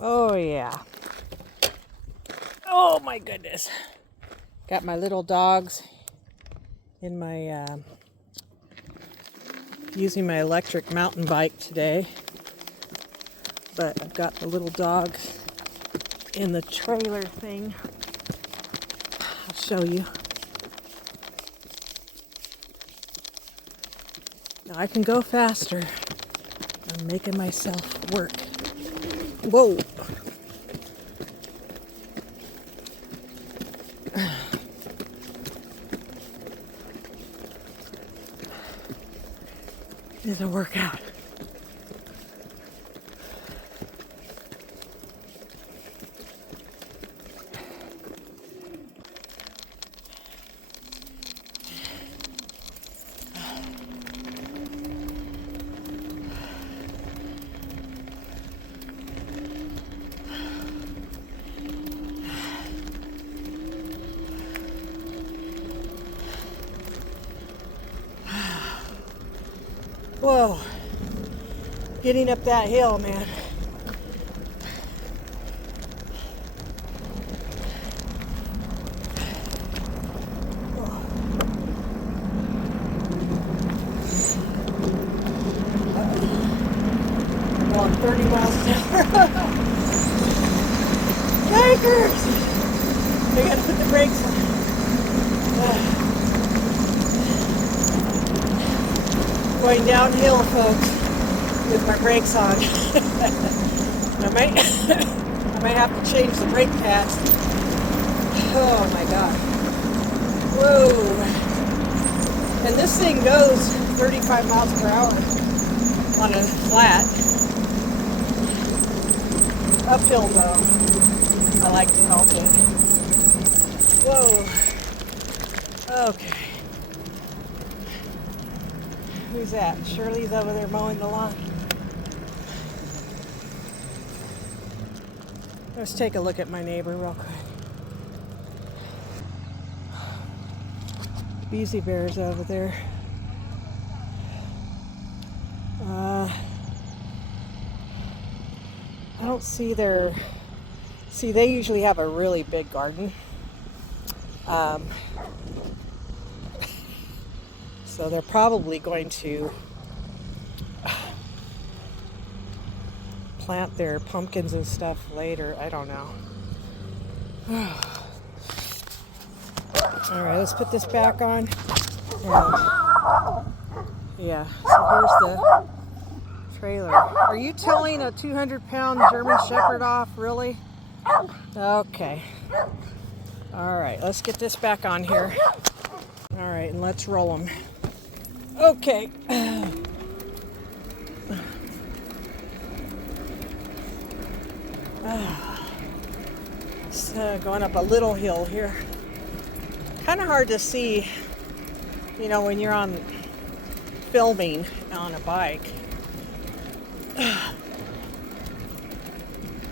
Oh yeah. Oh my goodness. Got my little dogs in my using my electric mountain bike today. But I've got the little dog in the trailer thing. I'll show you. Now I can go faster. I'm making myself work. Whoa. It's a workout. Whoa, getting up that hill, man. Going 30 miles an hour. Yikers! I gotta put the brakes on. Going downhill, folks, with my brakes on. I might have to change the brake pads. Oh my god. Whoa. And this thing goes 35 miles per hour on a flat. Uphill though, I like to help it. Whoa. Okay. Who's that? Shirley's over there mowing the lawn. Let's take a look at my neighbor real quick. Beezy Bear's over there. I don't see their... See, they usually have a really big garden. So they're probably going to plant their pumpkins and stuff later. I don't know. All right, let's put this back on. And yeah, so here's the trailer. Are you towing a 200-pound German Shepherd off, really? Okay. All right, let's get this back on here. All right, and let's roll them. Okay. So going up a little hill here. Kind of hard to see, you know, when you're on filming on a bike.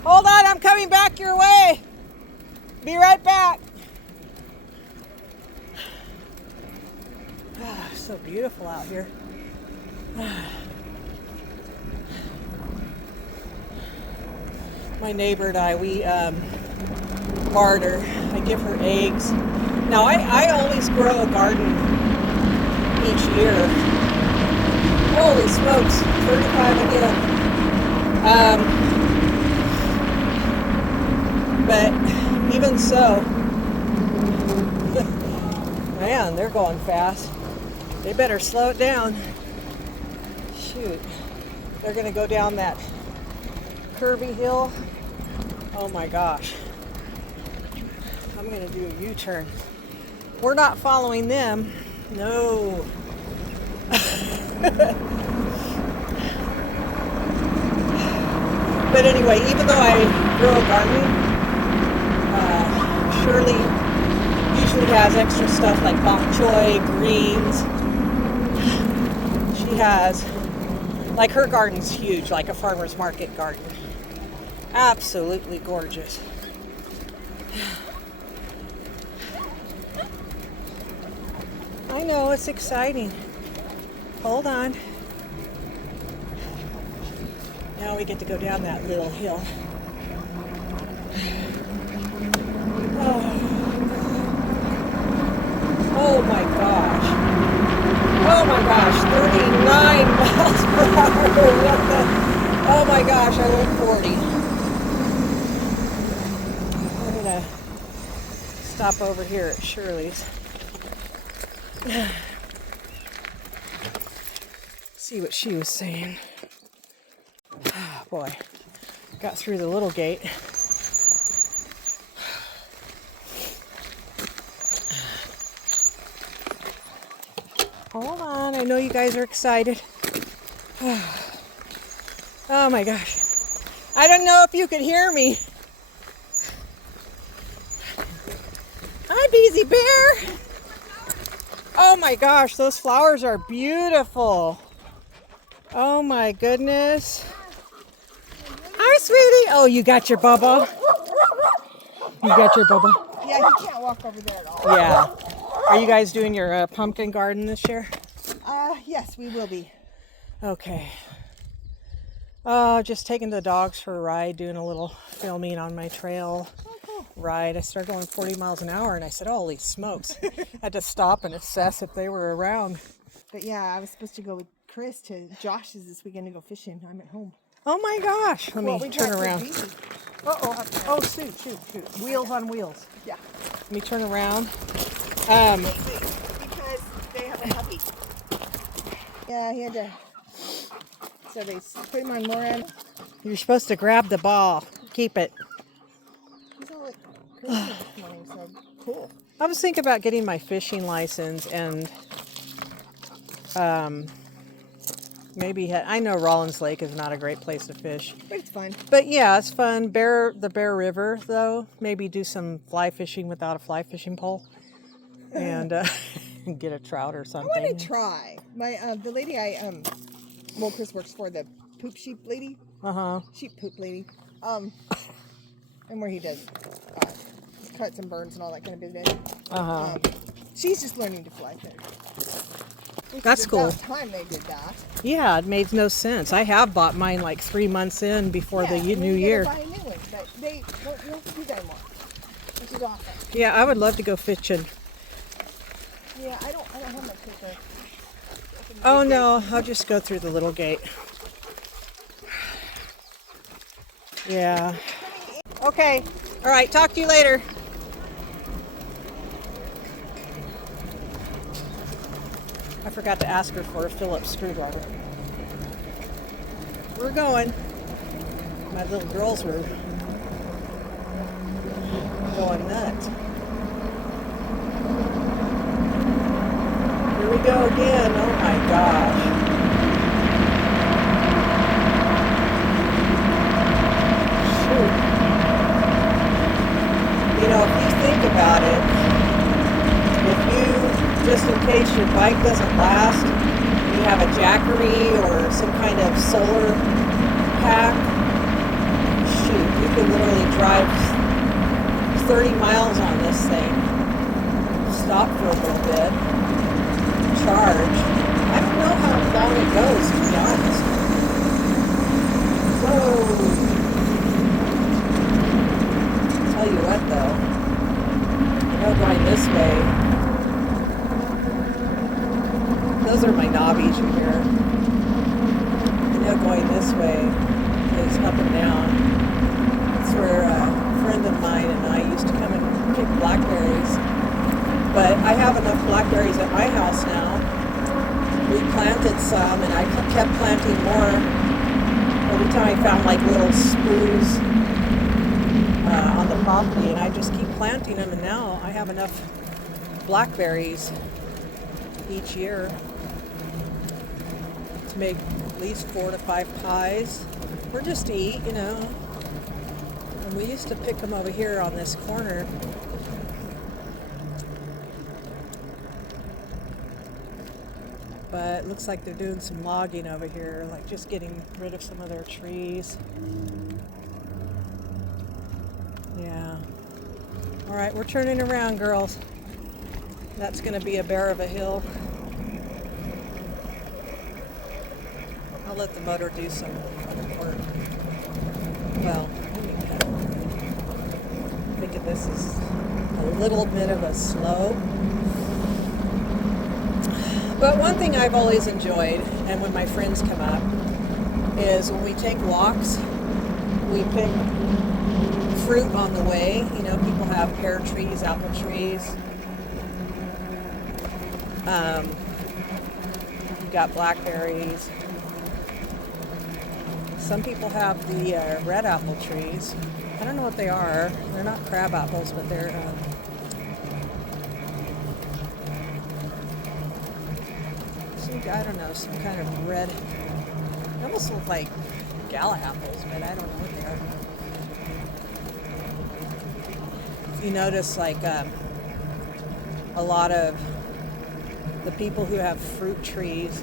Hold on, I'm coming back your way. Be right back. So beautiful out here. My neighbor and I, we barter. I give her eggs. Now I always grow a garden each year. Holy smokes, 35 again. But even so, man, they're going fast. They better slow it down. Shoot. They're going to go down that curvy hill. Oh my gosh. I'm going to do a U-turn. We're not following them. No. But anyway, even though I grow a garden, Shirley usually has extra stuff like bok choy, greens. She has, like, her garden's huge, like a farmer's market garden. Absolutely gorgeous. I know, it's exciting. Hold on. Now we get to go down that little hill. Oh my gosh. Oh my gosh, 39 miles per hour. What the? Oh my gosh, I went 40. I'm gonna stop over here at Shirley's. See what she was saying. Oh boy, got through the little gate. Hold on, I know you guys are excited. Oh my gosh. I don't know if you could hear me. Hi, Beezy Bear. Oh my gosh, those flowers are beautiful. Oh my goodness. Hi, sweetie. Oh, you got your Bubba? You got your Bubba? Yeah, he can't walk over there at all. Yeah. Are you guys doing your pumpkin garden this year? Yes, we will be. Okay. Just taking the dogs for a ride, doing a little filming on my trail ride. I started going 40 miles an hour and I said, holy smokes. I had to stop and assess if they were around. But yeah, I was supposed to go with Chris to Josh's this weekend to go fishing. I'm at home. Oh my gosh. Let me turn around. Uh-oh. Oh, shoot. Wheels on wheels. Yeah. Let me turn around. Because they have a puppy. Yeah, he had to. So they put him on more end. You're supposed to grab the ball. Keep it. He's all like crazy this morning, so cool. I was thinking about getting my fishing license and maybe I know Rollins Lake is not a great place to fish. But it's fun. But yeah, it's fun. The Bear River, though. Maybe do some fly fishing without a fly fishing pole. And get a trout or something. I want to try. The lady Chris works for, the poop sheep lady. Sheep poop lady. And where he does cuts and burns and all that kind of business. She's just learning to fly fish. That's cool. About time they did that. Yeah, it made no sense. I have bought mine like 3 months in before the new year. Buy a new one, but they don't have to do that anymore, which is awesome. Yeah, I would love to go fishing. Yeah, I don't have my paper. Oh no, I'll just go through the little gate. Yeah. Okay. All right, talk to you later. I forgot to ask her for a Phillips screwdriver. We're going. My little girls were going nuts. Here we go again. Oh my gosh. Shoot. You know, if you think about it, just in case your bike doesn't last, you have a Jackery or some kind of solar pack, shoot, you could literally drive 30 miles on this thing, stop for a little bit, charge. I don't know how long it goes, to be honest. Whoa. Tell you what though, you know, going this way, those are my knobbies you hear. You know, going this way is up and down. It's where a friend of mine and I used to come and pick blackberries. But I have enough blackberries at my house now. We planted some and I kept planting more. Every time I found like little sprues on the property, and I just keep planting them, and now I have enough blackberries each year to make at least 4 to 5 pies, or just to eat, you know. And we used to pick them over here on this corner. But it looks like they're doing some logging over here, like just getting rid of some of their trees. Yeah. All right, we're turning around, girls. That's going to be a bear of a hill. I'll let the motor do some work. Well, I think This is a little bit of a slope. But one thing I've always enjoyed, and when my friends come up, is when we take walks, we pick fruit on the way. You know, people have pear trees, apple trees. You got blackberries. Some people have the red apple trees. I don't know what they are. They're not crab apples, but they're I don't know, some kind of red. They almost look like gala apples, but I don't know what they are. You notice, like, a lot of the people who have fruit trees,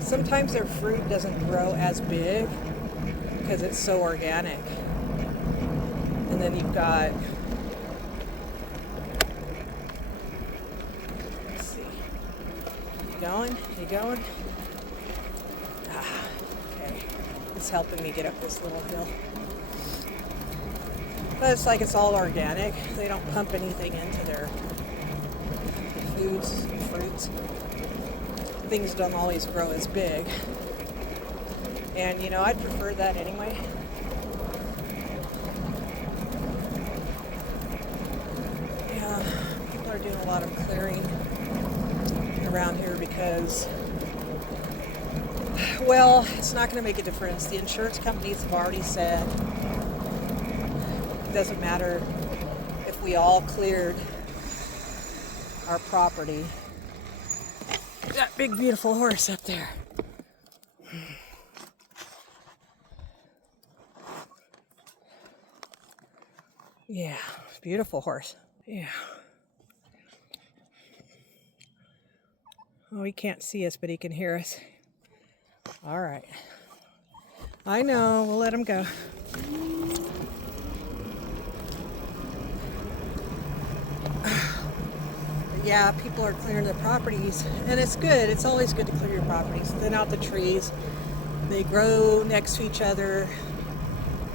sometimes their fruit doesn't grow as big because it's so organic. And then you've got, let's see, you going? Okay, it's helping me get up this little hill. But it's like it's all organic. They don't pump anything into their foods and fruits. Things don't always grow as big. And, you know, I'd prefer that anyway. Yeah, people are doing a lot of clearing around here because, well, it's not going to make a difference. The insurance companies have already said it doesn't matter if we all cleared our property. That big beautiful horse up there. Yeah, beautiful horse. Yeah. Oh, he can't see us, but he can hear us. All right. I know, we'll let him go. Yeah, people are clearing their properties, and it's good. It's always good to clear your properties. Thin out the trees. They grow next to each other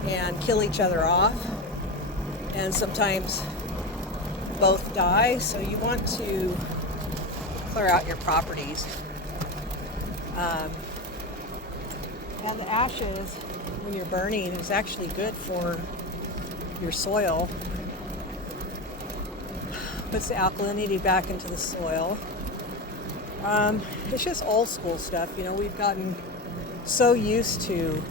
and kill each other off. And sometimes both die, so you want to clear out your properties. And the ashes, when you're burning, is actually good for your soil. Puts the alkalinity back into the soil. It's just old school stuff. You know, we've gotten so used to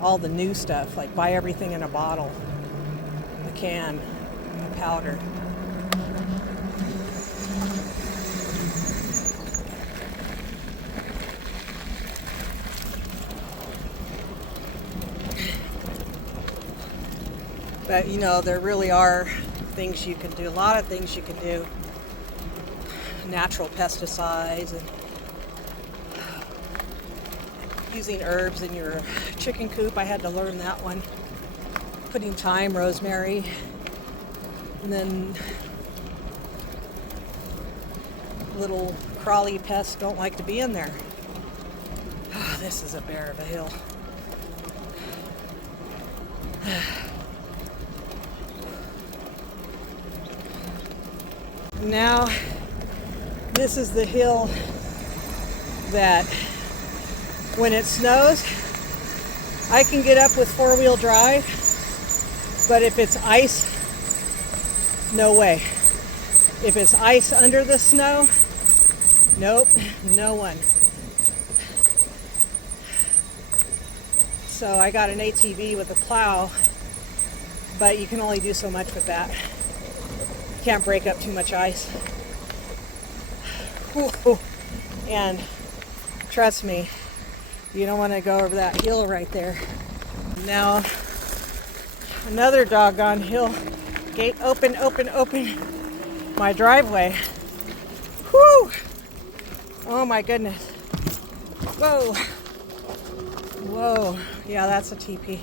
all the new stuff, like buy everything in a bottle, a can, a powder. But, you know, there really are things you can do, a lot of things you can do. Natural pesticides and using herbs in your chicken coop. I had to learn that one. Putting thyme, rosemary, and then little crawly pests don't like to be in there. Oh, this is a bear of a hill. Now, this is the hill that when it snows, I can get up with four-wheel drive, but if it's ice, no way. If it's ice under the snow, nope, no one. So I got an ATV with a plow, but you can only do so much with that. Can't break up too much ice. Ooh. And trust me, you don't want to go over that hill right there. Now, another doggone hill. Gate open. My driveway. Whew! Oh my goodness. Whoa. Yeah, that's a teepee.